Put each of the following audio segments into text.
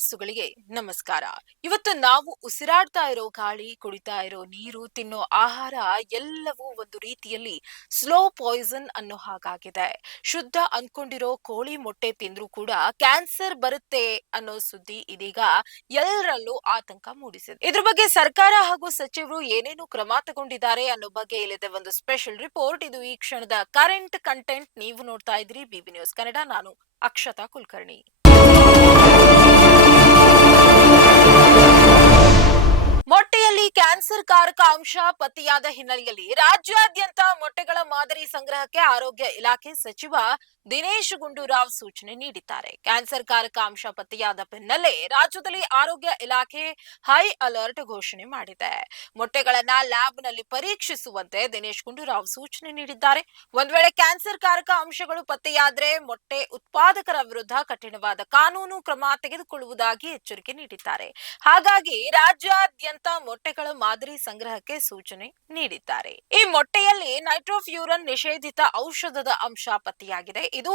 ಮನಸ್ಸುಗಳಿಗೆ ನಮಸ್ಕಾರ. ಇವತ್ತು ನಾವು ಉಸಿರಾಡ್ತಾ ಇರೋ ಗಾಳಿ, ಕುಡಿತಾ ಇರೋ ನೀರು, ತಿನ್ನೋ ಆಹಾರ ಎಲ್ಲವೂ ಒಂದು ರೀತಿಯಲ್ಲಿ ಸ್ಲೋ ಪಾಯ್ಸನ್ ಅನ್ನೋ ಹಾಗಾಗಿದೆ. ಶುದ್ಧ ಅನ್ಕೊಂಡಿರೋ ಕೋಳಿ ಮೊಟ್ಟೆ ತಿಂದ್ರೂ ಕೂಡ ಕ್ಯಾನ್ಸರ್ ಬರುತ್ತೆ ಅನ್ನೋ ಸುದ್ದಿ ಇದೀಗ ಎಲ್ಲರಲ್ಲೂ ಆತಂಕ ಮೂಡಿಸಿದೆ. ಇದ್ರ ಬಗ್ಗೆ ಸರ್ಕಾರ ಹಾಗೂ ಸಚಿವರು ಏನೇನು ಕ್ರಮ ತಗೊಂಡಿದ್ದಾರೆ ಅನ್ನೋ ಬಗ್ಗೆ ಇಲ್ಲಿದೆ ಒಂದು ಸ್ಪೆಷಲ್ ರಿಪೋರ್ಟ್. ಇದು ಈ ಕ್ಷಣದ ಕರೆಂಟ್ ಕಂಟೆಂಟ್. ನೀವು ನೋಡ್ತಾ ಇದ್ರಿ ಬಿಬಿ ನ್ಯೂಸ್ ಕನ್ನಡ. ನಾನು ಅಕ್ಷತಾ ಕುಲಕರ್ಣಿ. ಮೊಟ್ಟೆಯಲ್ಲಿ ಕ್ಯಾನ್ಸರ್ ಕಾರಕ ಅಂಶ ಪತ್ತೆಯಾದ ಹಿನ್ನೆಲೆಯಲ್ಲಿ ರಾಜ್ಯಾದ್ಯಂತ ಮೊಟ್ಟೆಗಳ ಮಾದರಿ ಸಂಗ್ರಹಕ್ಕೆ ಆರೋಗ್ಯ ಇಲಾಖೆ ಸಚಿವ ದಿನೇಶ್ ಗುಂಡೂರಾವ್ ಸೂಚನೆ ನೀಡಿದ್ದಾರೆ. ಕ್ಯಾನ್ಸರ್ ಕಾರಕ ಅಂಶ ಪತ್ತೆಯಾದ ಬೆನ್ನಲ್ಲೇ ರಾಜ್ಯದಲ್ಲಿ ಆರೋಗ್ಯ ಇಲಾಖೆ ಹೈ ಅಲರ್ಟ್ ಘೋಷಣೆ ಮಾಡಿದೆ. ಮೊಟ್ಟೆಗಳನ್ನ ಲ್ಯಾಬ್ನಲ್ಲಿ ಪರೀಕ್ಷಿಸುವಂತೆ ದಿನೇಶ್ ಗುಂಡೂರಾವ್ ಸೂಚನೆ ನೀಡಿದ್ದಾರೆ. ಒಂದ್ ವೇಳೆ ಕ್ಯಾನ್ಸರ್ ಕಾರಕ ಅಂಶಗಳು ಪತ್ತೆಯಾದ್ರೆ ಮೊಟ್ಟೆ ಉತ್ಪಾದಕರ ವಿರುದ್ಧ ಕಠಿಣವಾದ ಕಾನೂನು ಕ್ರಮ ತೆಗೆದುಕೊಳ್ಳುವುದಾಗಿ ಎಚ್ಚರಿಕೆ ನೀಡಿದ್ದಾರೆ. ಹಾಗಾಗಿ ರಾಜ್ಯಾದ್ಯಂತ ಮೊಟ್ಟೆಗಳ ಮಾದರಿ ಸಂಗ್ರಹಕ್ಕೆ ಸೂಚನೆ ನೀಡಿದ್ದಾರೆ. ಈ ಮೊಟ್ಟೆಯಲ್ಲಿ ನೈಟ್ರೋಫ್ಯೂರನ್ ನಿಷೇಧಿತ ಔಷಧದ ಅಂಶ ಪತ್ತೆಯಾಗಿದೆ. ಇದು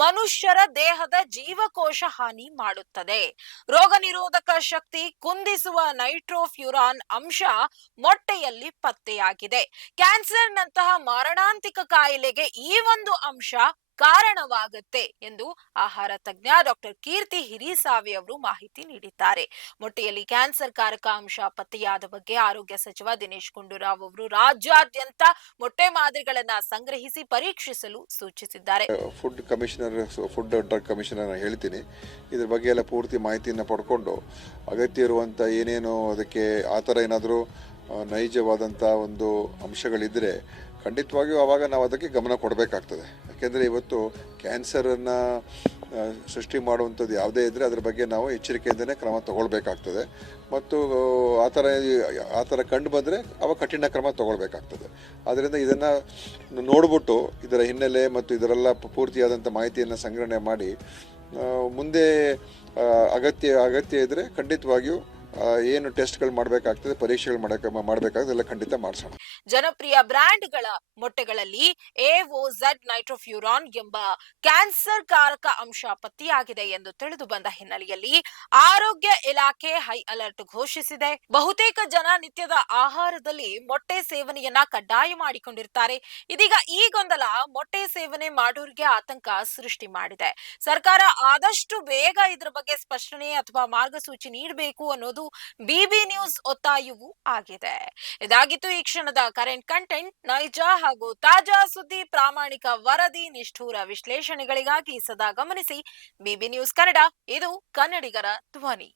ಮನುಷ್ಯರ ದೇಹದ ಜೀವಕೋಶ ಹಾನಿ ಮಾಡುತ್ತದೆ. ರೋಗ ನಿರೋಧಕ ಶಕ್ತಿ ಕುಂದಿಸುವ ನೈಟ್ರೋಫ್ಯೂರಾನ್ ಅಂಶ ಮೊಟ್ಟೆಯಲ್ಲಿ ಪತ್ತೆಯಾಗಿದೆ. ಕ್ಯಾನ್ಸರ್ ನಂತಹ ಮಾರಣಾಂತಿಕ ಕಾಯಿಲೆಗೆ ಈ ಒಂದು ಅಂಶ ಕಾರಣವಾಗುತ್ತೆ ಎಂದು ಆಹಾರ ತಜ್ಞ ಡಾಕ್ಟರ್ ಕೀರ್ತಿ ಹಿರಿಸಾವಿ ಅವರು ಮಾಹಿತಿ ನೀಡಿದ್ದಾರೆ. ಮೊಟ್ಟೆಯಲ್ಲಿ ಕ್ಯಾನ್ಸರ್ ಕಾರಕ ಅಂಶ ಪತ್ತೆಯಾದ ಬಗ್ಗೆ ಆರೋಗ್ಯ ಸಚಿವ ದಿನೇಶ್ ಗುಂಡೂರಾವ್ ಅವರು ರಾಜ್ಯಾದ್ಯಂತ ಮೊಟ್ಟೆ ಮಾದರಿಗಳನ್ನ ಸಂಗ್ರಹಿಸಿ ಪರೀಕ್ಷಿಸಲು ಸೂಚಿಸಿದ್ದಾರೆ. ಫುಡ್ ಡ್ರಗ್ ಕಮಿಷನರ್ ಹೇಳ್ತೀನಿ, ಇದ್ರ ಬಗ್ಗೆ ಎಲ್ಲ ಪೂರ್ತಿ ಮಾಹಿತಿಯನ್ನು ಪಡ್ಕೊಂಡು ಅಗತ್ಯ ಇರುವಂಥ ಏನೇನು ಅದಕ್ಕೆ ಆ ಥರ ಏನಾದರೂ ನೈಜವಾದಂಥ ಒಂದು ಅಂಶಗಳಿದ್ದರೆ ಖಂಡಿತವಾಗಿಯೂ ಆವಾಗ ನಾವು ಅದಕ್ಕೆ ಗಮನ ಕೊಡಬೇಕಾಗ್ತದೆ. ಯಾಕೆಂದರೆ ಇವತ್ತು ಕ್ಯಾನ್ಸರನ್ನು ಸೃಷ್ಟಿ ಮಾಡುವಂಥದ್ದು ಯಾವುದೇ ಇದ್ದರೆ ಅದ್ರ ಬಗ್ಗೆ ನಾವು ಎಚ್ಚರಿಕೆಯಿಂದನೇ ಕ್ರಮ ತಗೊಳ್ಬೇಕಾಗ್ತದೆ. ಮತ್ತು ಆ ಥರ ಕಂಡು ಬಂದರೆ ಅವಾಗ ಕಠಿಣ ಕ್ರಮ ತಗೊಳ್ಬೇಕಾಗ್ತದೆ. ಆದ್ದರಿಂದ ಇದನ್ನು ನೋಡಿಬಿಟ್ಟು ಇದರ ಹಿನ್ನೆಲೆ ಮತ್ತು ಇದರೆಲ್ಲ ಪೂರ್ತಿಯಾದಂಥ ಮಾಹಿತಿಯನ್ನು ಸಂಗ್ರಹಣೆ ಮಾಡಿ ಮುಂದೆ ಅಗತ್ಯ ಇದ್ದರೆ ಖಂಡಿತವಾಗಿಯೂ ಏನು ಟೆಸ್ಟ್ಗಳು ಮಾಡಬೇಕಾಗ್ತದೆ, ಪರೀಕ್ಷೆಗಳು ಮಾಡಬೇಕಾಗ್ತದೆ, ಎಲ್ಲ ಖಂಡಿತ ಮಾಡಿಸೋಣ. ಜನಪ್ರಿಯ ಬ್ರ್ಯಾಂಡ್ಗಳ ಮೊಟ್ಟೆಗಳಲ್ಲಿ AOZ ನೈಟ್ರೋಫ್ಯೂರಾನ್ ಎಂಬ ಕ್ಯಾನ್ಸರ್ ಕಾರಕ ಅಂಶ ಪತ್ತೆಯಾಗಿದೆ ಎಂದು ತಿಳಿದು ಬಂದ ಹಿನ್ನೆಲೆಯಲ್ಲಿ ಆರೋಗ್ಯ ಇಲಾಖೆ ಹೈ ಅಲರ್ಟ್ ಘೋಷಿಸಿದೆ. ಬಹುತೇಕ ಜನ ನಿತ್ಯದ ಆಹಾರದಲ್ಲಿ ಮೊಟ್ಟೆ ಸೇವನೆಯನ್ನ ಕಡ್ಡಾಯ ಮಾಡಿಕೊಂಡಿರ್ತಾರೆ. ಇದೀಗ ಈ ಗೊಂದಲ ಮೊಟ್ಟೆ ಸೇವನೆ ಮಾಡೋರಿಗೆ ಆತಂಕ ಸೃಷ್ಟಿ ಮಾಡಿದೆ. ಸರ್ಕಾರ ಆದಷ್ಟು ಬೇಗ ಇದರ ಬಗ್ಗೆ ಸ್ಪಷ್ಟನೆ ಅಥವಾ ಮಾರ್ಗಸೂಚಿ ನೀಡಬೇಕು ಅನ್ನೋದು ಬಿಬಿ ನ್ಯೂಸ್ ಒತ್ತಾಯವೂ ಆಗಿದೆ. ಇದಾಗಿತ್ತು ಈ ಕ್ಷಣದ ಕರೆಂಟ್ ಕಂಟೆಂಟ್. ನೈಜ ಹಾಗೂ ತಾಜಾ ಸುದ್ದಿ, ಪ್ರಾಮಾಣಿಕ ವರದಿ, ನಿಷ್ಠೂರ ವಿಶ್ಲೇಷಣೆಗಳಿಗಾಗಿ ಸದಾ ಗಮನಿಸಿ ಬಿಬಿ ನ್ಯೂಸ್ ಕನ್ನಡ. ಇದು ಕನ್ನಡಿಗರ ಧ್ವನಿ.